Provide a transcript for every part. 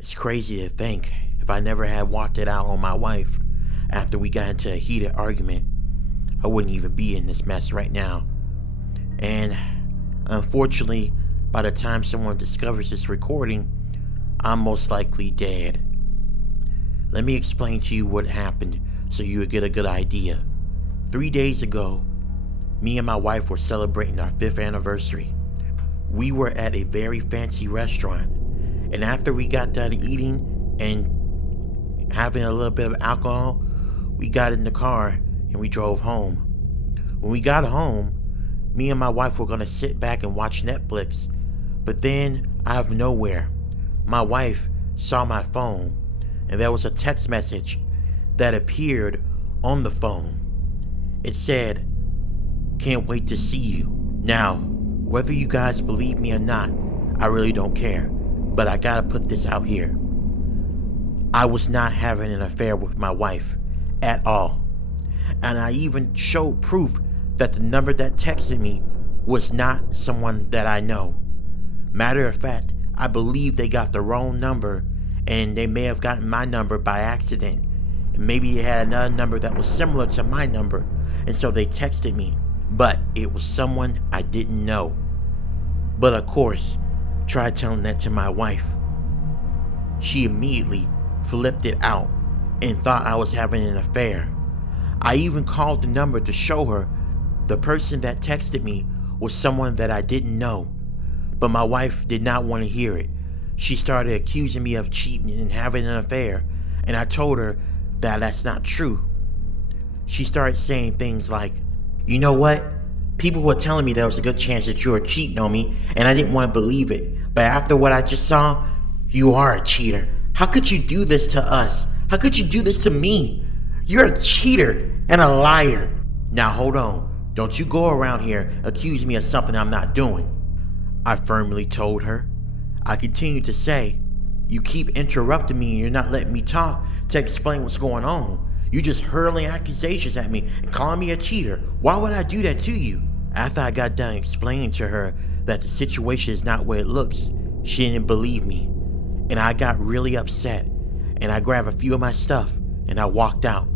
It's crazy to think if I never had walked it out on my wife after we got into a heated argument, I wouldn't even be in this mess right now. And unfortunately, by the time someone discovers this recording, I'm most likely dead. Let me explain to you what happened so you would get a good idea. 3 days ago, me and my wife were celebrating our 5th anniversary. We were at a very fancy restaurant, and after we got done eating and having a little bit of alcohol, we got in the car and we drove home. When we got home, me and my wife were gonna sit back and watch Netflix, but then out of nowhere, my wife saw my phone and there was a text message that appeared on the phone. It said, "Can't wait to see you." Now, whether you guys believe me or not, I really don't care, but I gotta put this out here. I was not having an affair with my wife at all. And I even showed proof that the number that texted me was not someone that I know. Matter of fact, I believe they got the wrong number and they may have gotten my number by accident. And maybe they had another number that was similar to my number, and so they texted me. But it was someone I didn't know. But of course, tried telling that to my wife. She immediately flipped it out and thought I was having an affair. I even called the number to show her the person that texted me was someone that I didn't know. But my wife did not want to hear it. She started accusing me of cheating and having an affair, and I told her that that's not true. She started saying things like, "You know what? People were telling me there was a good chance that you were cheating on me, and I didn't want to believe it. But after what I just saw, you are a cheater. How could you do this to us? How could you do this to me? You're a cheater and a liar." Now hold on. Don't you go around here accusing me of something I'm not doing, I firmly told her. I continued to say, "You keep interrupting me and you're not letting me talk to explain what's going on. You just hurling accusations at me and calling me a cheater. Why would I do that to you?" After I got done explaining to her that the situation is not what it looks, she didn't believe me. And I got really upset, and I grabbed a few of my stuff and I walked out.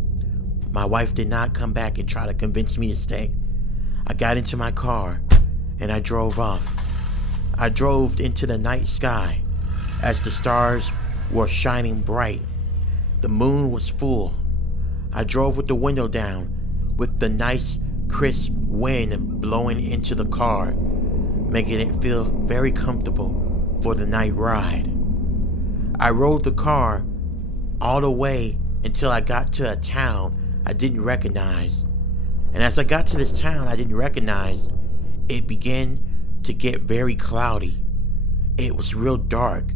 My wife did not come back and try to convince me to stay. I got into my car and I drove off. I drove into the night sky as the stars were shining bright. The moon was full. I drove with the window down with the nice crisp wind blowing into the car, making it feel very comfortable for the night ride. I rode the car all the way until I got to a town I didn't recognize. And as I got to this town I didn't recognize, it began to get very cloudy. It was real dark.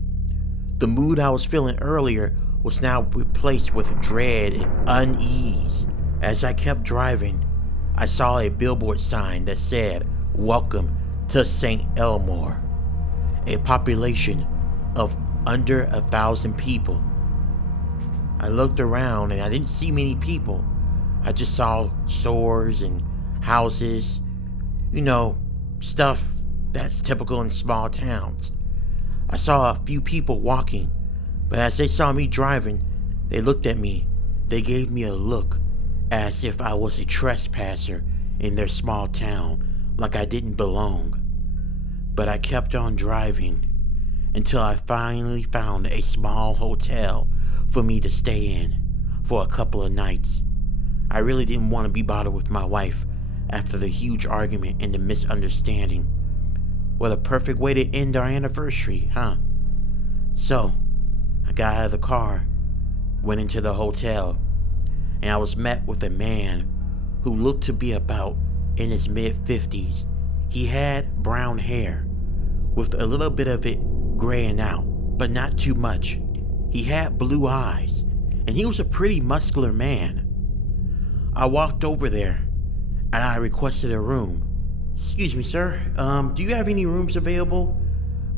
The mood I was feeling earlier was now replaced with dread and unease. As I kept driving, I saw a billboard sign that said, "Welcome to St. Elmore," a population of under 1,000 people. I looked around and I didn't see many people. I just saw stores and houses, stuff that's typical in small towns. I saw a few people walking, but as they saw me driving, they looked at me. They gave me a look as if I was a trespasser in their small town, like I didn't belong. But I kept on driving until I finally found a small hotel for me to stay in for a couple of nights. I really didn't want to be bothered with my wife after the huge argument and the misunderstanding. What a perfect way to end our anniversary, huh? So, I got out of the car, went into the hotel, and I was met with a man who looked to be about in his mid-50s. He had brown hair, with a little bit of it graying out, but not too much. He had blue eyes, and he was a pretty muscular man. I walked over there, and I requested a room. "Excuse me, sir, do you have any rooms available?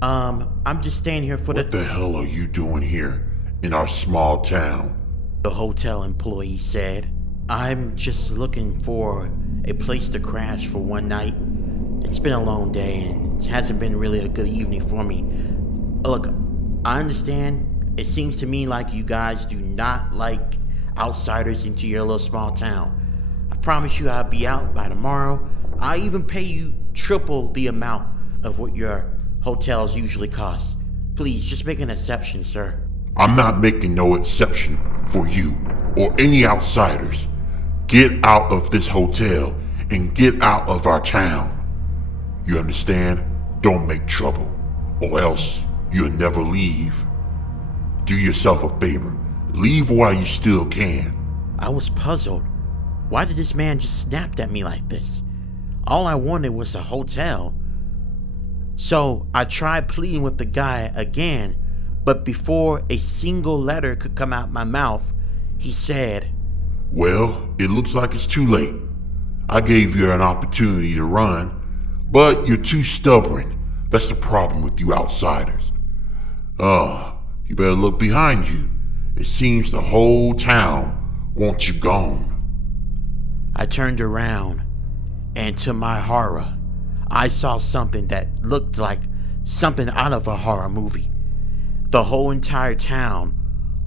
I'm just staying here for What the hell are you doing here in our small town?" the hotel employee said. "I'm just looking for a place to crash for one night. It's been a long day and it hasn't been really a good evening for me. Look, I understand It seems to me like you guys do not like outsiders into your little small town. I promise you I'll be out by tomorrow. I'll even pay you triple the amount of what your hotels usually cost. Please, just make an exception, sir. I'm not making no exception for you or any outsiders. Get out of this hotel and get out of our town. You understand? Don't make trouble, or else you'll never leave. Do yourself a favor. Leave while you still can. I was puzzled. Why did this man just snap at me like this? All I wanted was a hotel. So I tried pleading with the guy again, but before a single letter could come out my mouth, he said, Well, it looks like it's too late. I gave you an opportunity to run, but you're too stubborn. That's the problem with you outsiders. You better look behind you. It seems the whole town wants you gone. I turned around, and to my horror, I saw something that looked like something out of a horror movie. The whole entire town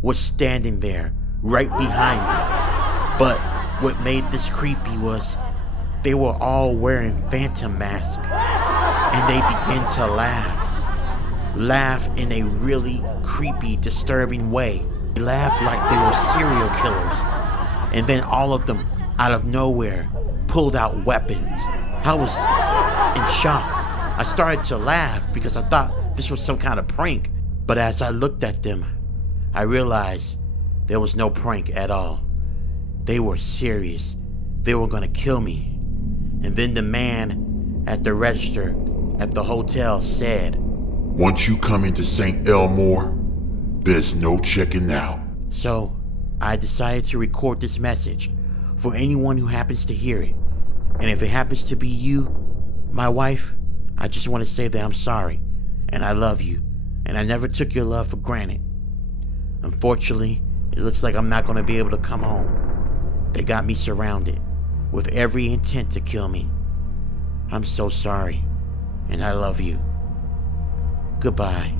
was standing there right behind me. But what made this creepy was they were all wearing phantom masks, and they began to laugh in a really creepy, disturbing way. They laughed like they were serial killers, and then all of them, out of nowhere, pulled out weapons. I was in shock. I started to laugh because I thought this was some kind of prank, but as I looked at them, I realized there was no prank at all. They were serious. They were gonna kill me. And then the man at the register at the hotel said, Once you come into St. Elmore, there's no checking out. So I decided to record this message for anyone who happens to hear it. And if it happens to be you, my wife, I just want to say that I'm sorry and I love you and I never took your love for granted. Unfortunately, it looks like I'm not going to be able to come home. They got me surrounded with every intent to kill me. I'm so sorry and I love you. Goodbye.